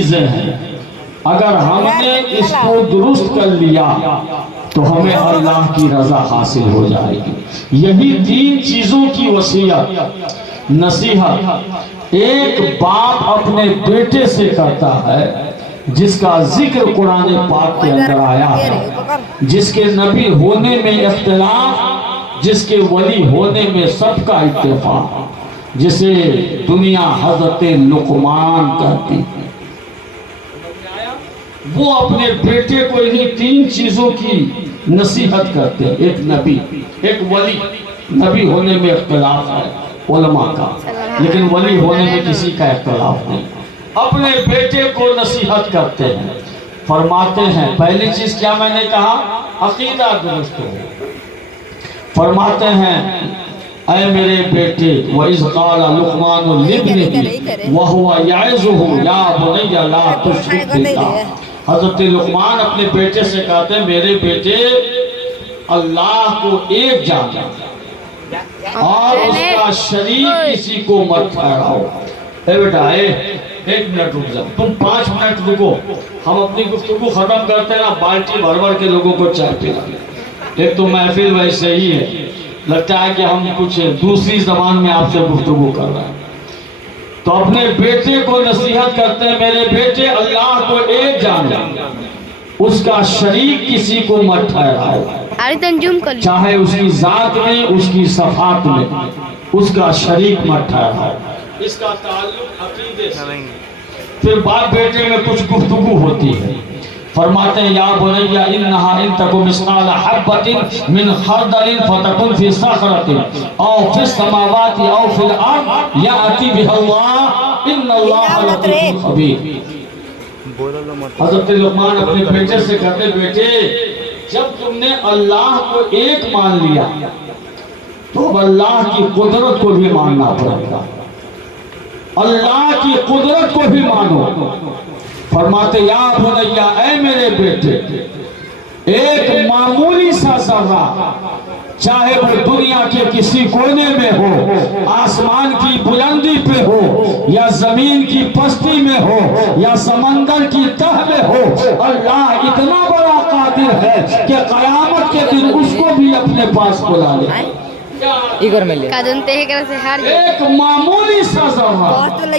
چیزیں ہیں، اگر ہم نے اس کو درست کر لیا تو ہمیں اللہ کی رضا حاصل ہو جائے گی۔ یہی 3 چیزوں کی وصیت نصیحت ایک باپ اپنے بیٹے سے کرتا ہے، جس کا ذکر قرآن پاک کے اندر آیا ہے، جس کے نبی ہونے میں اختلاف، جس کے ولی ہونے میں سب کا اتفاق، جسے دنیا حضرت لقمان کہتی ہے۔ وہ اپنے بیٹے کو انہی 3 چیزوں کی نصیحت کرتے ہیں۔ ایک نبی، ایک ولی، نبی ہونے میں اختلاف ہے علماء کا، لیکن ولی ہونے میں کسی کا اختلاف نہیں۔ اپنے بیٹے کو نصیحت کرتے ہیں، فرماتے ہیں پہلی چیز کیا میں نے کہا؟ عقیدہ درست ہو۔ فرماتے ہیں اے میرے بیٹے، وَإِذْ قَالَ لُقْمَانُ لِابْنِهِ وَهُوَ يَعِظُهُ يَا بُنَيَّ لَا تُشْرِكْ بِاللَّهِ۔ حضرت لقمان اپنے بیٹے سے کہتے ہیں میرے بیٹے اللہ کو ایک جان اور اس کا شریک کسی کو مت ٹھہراؤ۔ اے بیٹا ایک منٹ رک جاؤ، تم 5 منٹ رکو، ہم اپنی گفتگو ختم کرتے ہیں نا، بالٹی بھر بھر کے لوگوں کو چائے پلا۔ ایک تو محفل ویسے ہی ہے، لگتا ہے کہ ہم کچھ دوسری زبان میں آپ سے گفتگو کر رہے ہیں۔ تو اپنے بیٹے کو نصیحت کرتے ہیں میرے بیٹے اللہ کو ایک جان، اس کا شریک کسی کو مت ٹھہراؤ، چاہے اس کی ذات میں، اس کی صفات میں، اس کا شریک مت ٹھہراؤ۔ اس کا تعلق عقیدے سے۔ پھر باپ بیٹے میں کچھ گفتگو ہوتی ہے، فرماتے ہیں یا بنی انہا ان تک مثقال حبۃ من خردل فتکن فی صخرۃ او فی السماوات او فی الارض یأتی بها اللہ ان اللہ لطیف خبیر۔ حضرت لقمان اپنے بیٹے سے کہتے بیٹے جب تم نے اللہ کو ایک مان لیا تو اب اللہ کی قدرت کو بھی ماننا پڑے گا، اللہ کی قدرت کو بھی مانو۔ فرماتے یا بنیا اے میرے بیٹے، ایک معمولی سا ذرہ چاہے وہ دنیا کے کسی کونے میں ہو، آسمان کی بلندی پہ ہو یا زمین کی پستی میں ہو یا سمندر کی تہ میں ہو، اللہ اتنا بڑا قادر ہے کہ قیامت کے دن اس کو بھی اپنے پاس بلا لے۔ ایک معمولی سا ذرہ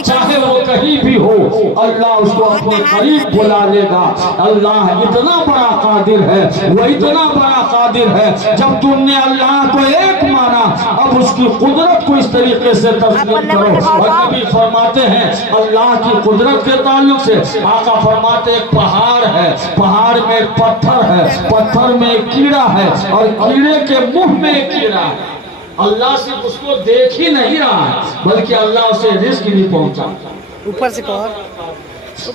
چاہے وہ کہیں بھی ہو، اللہ اس کو اپنے قریب بلا لے گا۔ اللہ اتنا بڑا قادر ہے، وہ اتنا بڑا قادر ہے۔ جب تم نے اللہ کو ایک مانا، اب اس کی قدرت کو اس طریقے سے تسلیم کرو۔ اور نبی فرماتے ہیں اللہ کی قدرت کے تعلق سے، آقا فرماتے ایک پہاڑ ہے، پہاڑ میں ایک پتھر ہے، پتھر میں ایک کیڑا ہے اور کیڑے کے منہ میں ایک کیڑا ہے۔ اللہ صرف اس کو دیکھ ہی نہیں رہا ہے بلکہ اللہ اسے رزق بھی پہنچا۔ اوپر سے کہو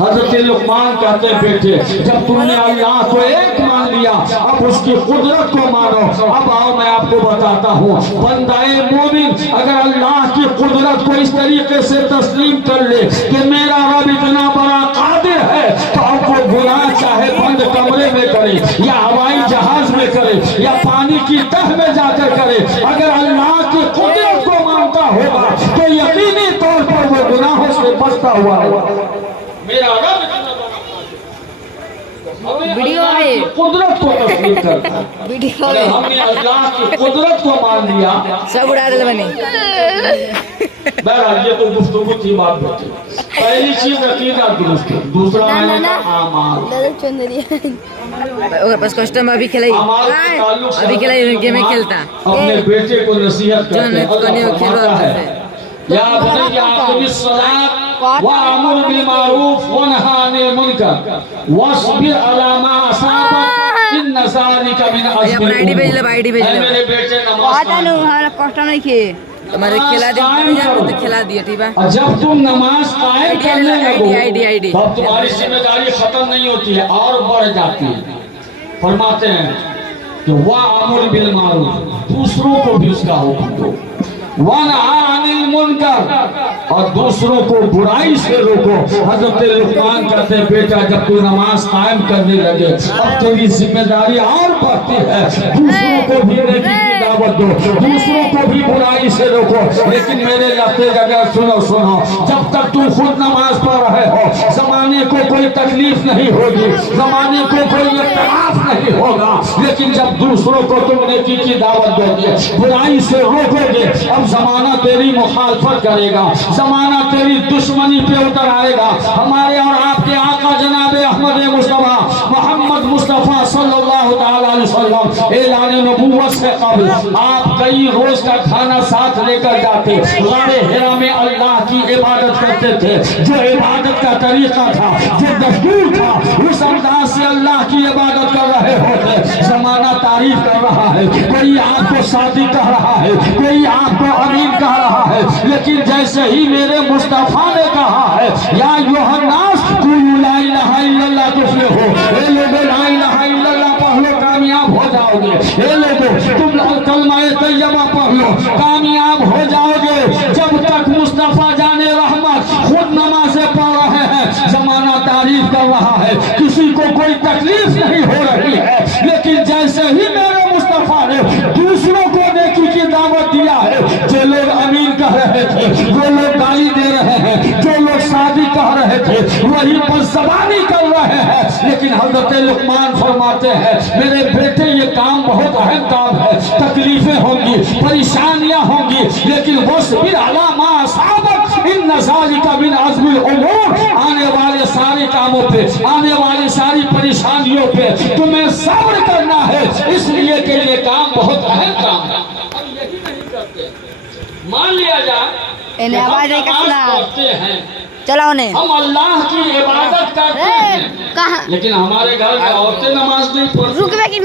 حضرت لقمان کہتے ہیں بیٹے جب تم نے اللہ کو ایک مان لیا اب اس کی قدرت کو مانو۔ اب آؤ میں آپ کو بتاتا ہوں، بندہ مومن اگر اللہ کی قدرت کو اس طریقے سے تسلیم کر لے کہ میرا رب اتنا بڑا قادر ہے، تو اب وہ گناہ چاہے بند کمرے میں کرے یا ہوائی جہاز میں کرے یا پانی کی تہ میں جا کر کرے، اگر اللہ کی قدرت کو مانتا ہوگا تو یقینی طور پر وہ گناہوں سے بچتا ہوا ہوگا۔ میرا رب ویڈیو ہے، قدرت کو تسلیم کرتا ہے۔ ویڈیو اگر ہم نے اللہ کی قدرت کو مان لیا، سب اڑا دے بنے۔ بہرحال یہ تو گفتگو تھی بات بیٹھے۔ پہلی چیز عقیدہ درست ہے، دوسرا میں نے کہا اعمال۔ بس کسٹم ابھی کھلائی، ابھی کھلائی گیم کھیلتا۔ اپنے بیٹے کو نصیحت کرتے ہیں، اللہ فرماتا ہے یا بنی اقم الصلاۃ وامر بالمعروف وانھ عن المنکر واصبر علی ما اصابک ان ذلک من عزم الامور۔ اے میرے بیٹے نماز تمہارے کھلا دیا، کھلا دیا ٹھیک ہے۔ جب تم نماز قائم کرنے لگو آئی تب تمہاری ذمہ داری ختم نہیں ہوتی ہے اور بڑھ جاتی ہے۔ فرماتے ہیں کہ وامر بالمعروف، دوسروں کو بھی اس کا حکم دو، وانھ عن المنکر، اور دوسروں کو برائی سے روکو۔ حضرت لقمان کہتے ہیں بیٹا جب تو نماز قائم کرنے لگے اب تیری ذمہ داری اور بڑھتی ہے، دوسروں کو بھی نیکی کی دعوت دو، دوسروں کو بھی برائی سے روکو۔ لیکن میرے لفظ اگر سنو جب تک تم خود نماز پڑھ رہے ہو، زمانے کو کوئی تکلیف نہیں ہوگی, زمانے کو کوئی اختلاف نہیں ہوگا, لیکن جب دوسروں کو تم نیکی کی دعوت دو گے, برائی سے روکو گے, اب زمانہ تیری مخالفت کرے گا, زمانہ تیری دشمنی پہ اتر آئے گا. ہمارے اور آپ کے آقا جناب احمد مصطفیٰ محمد مصطفیٰ صلی اللہ تعالی علیہ وسلم اعلان نبوت سے قبل آپ کئی روز کا کھانا ساتھ لے کر جاتے, غار حرا میں اللہ کی عبادت کرتے تھے. جو عبادت کا طریقہ تھا, جو دستور تھا, اس انداز سے اللہ کی عبادت کر رہے ہوتے. زمانہ تعریف کر رہا ہے, کوئی آپ کو صادق کہہ رہا ہے, کوئی آپ کو امین کہہ رہا ہے, لیکن جیسے ہی میرے مصطفیٰ نے کہا ہے یا ایھا الناس قولوا لا الہ الا اللہ تفلحوا, اے لوگوں لا الہ الا اللہ پڑھ لو کامیاب ہو جاؤ گے, اے لوگوں تم کلمہ طیبہ پڑھ لو کامیاب ہو جاؤ گے. جب تک مصطفیٰ جان رحمت خود نمازیں پڑھ رہے ہیں, زمانہ تعریف کر رہا ہے, کسی کو کوئی تکلیف نہیں ہو رہی ہے, لیکن جیسے ہی میرے مصطفیٰ نے دوسروں کو نیکی کی دعوت دیا ہے, جو لوگ امین کہہ رہے تھے, جو لوگ گالی دے رہے ہیں, جو لوگ صادق کہہ رہے تھے, وہی بس زبانی کر رہے ہیں. لیکن حضرت لقمان فرماتے ہیں میرے بیٹے یہ کام بہت اہم کام ہے, تکلیفیں ہوں گی, پریشانیاں ہوں گی, لیکن واصبر علی ما اصابک ان ذلک من عزم الامور, آنے والے سارے کاموں پہ, آنے والی ساری پریشانیوں پہ تمہیں صبر کرنا ہے, اس لیے کہ یہ کام بہت اہم کام ہے. ہم یہی نہیں کرتے. مان لیا جائے کہ ہم نماز پڑھتے ہیں, چلاؤ نے ہم اللہ کی عبادت کرتے ہیں, لیکن ہمارے گھر میں عورتیں نماز نہیں پڑھتی,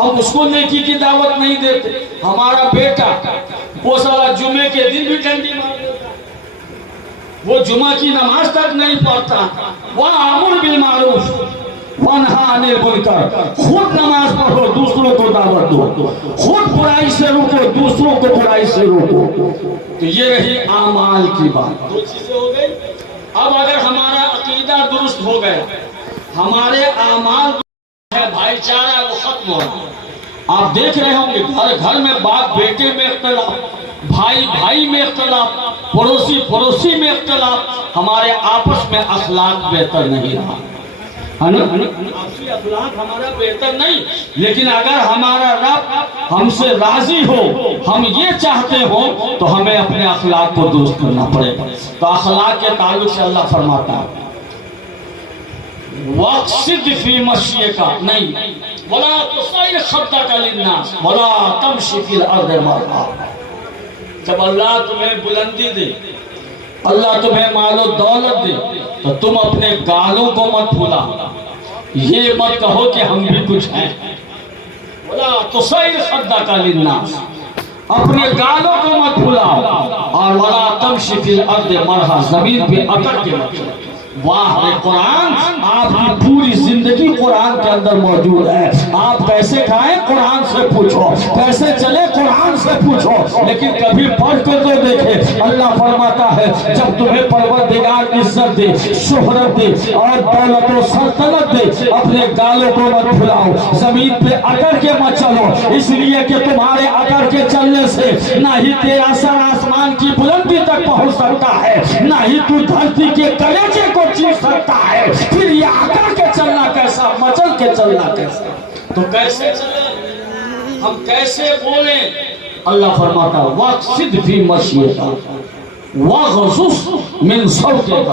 ہم اس کو نیکی کی دعوت نہیں دیتے. ہمارا بیٹا وہ سارا جمعے کے دن بھی ڈنڈی مار دیتا, وہ جمعہ کی نماز تک نہیں پڑھتا. وَأَمُرْ بِالْمَعْرُوفِ وَانْهَىٰ عَنِ الْمُنکَرِ, خود نماز پڑھو دوسروں کو دعوت دو, خود برائی سے روکو دوسروں کو برائی سے روکو. تو یہ رہی اعمال کی بات. دو چیزیں ہو گئی. اب اگر ہمارا عقیدہ درست ہو گیا, ہمارے اعمال ہے, بھائی چارہ وہ ختم ہو رہا. آپ دیکھ رہے ہوں گے ہر گھر میں باپ بیٹے میں اختلاف, بھائی بھائی میں اختلاف, پڑوسی پڑوسی میں اختلاف. ہمارے آپس میں اخلاق بہتر نہیں رہا, آپسی اخلاق ہمارا بہتر نہیں. لیکن اگر ہمارا رب ہم سے راضی ہو, ہم یہ چاہتے ہو, تو ہمیں اپنے اخلاق کو درست کرنا پڑے. تو اخلاق کے تعلق سے اللہ فرماتا ہے وَاقْصِدْ فِي مَشْيِكَ, نہیں وَلَا تُصَعِّرْ خَدَّكَ لِلنَّاسِ وَلَا تَمْشِ فِي الْأَرْضِ مَرْحًا. جب اللہ تمہیں بلندی دے, اللہ تمہیں مال و دولت دے, تو تم اپنے گالوں کو مت بھولا, یہ مت کہو کہ ہم بھی کچھ ہیں. وَلَا تُصَعِّرْ خَدَّكَ لِلنَّاسِ, اپنے گالوں کو مت بھولا, اور وَلَا تَمْشِ فِي الْأَرْضِ مَرْحًا, زمین پہ اکڑ کے مت چلو. واہ قرآن, آپ کی پوری زندگی قرآن کے اندر موجود ہے. آپ کیسے کھائیں قرآن سے پوچھو, کیسے چلے قرآن سے پوچھو, لیکن کبھی پڑھ کر تو دیکھے. اللہ فرماتا ہے جب تمہیں پروردگار عزت دے, شہرت دے اور دولت و سلطنت دے, اپنے گالوں کو مت بھلاؤ, زمین پہ اکڑ کے مت چلو, اس لیے کہ تمہارے اکڑ کے چلنے سے نہ ہی تیرا سر آسمان کی بلندی تک پہنچ سکتا ہے, نہ ہی تو دھرتی کے کلیجے کو چیز سکتا ہے. پھر یہ اکڑ کے چلنا کیسا, مچل کے چلنا کیسا, تو کیسے چلیں, ہم کیسے بولیں. اللہ فرماتا وَاقْصِدْ فِي مَشْيِكَ وَاغْضُضْ مِنْ صَوْتِكَ.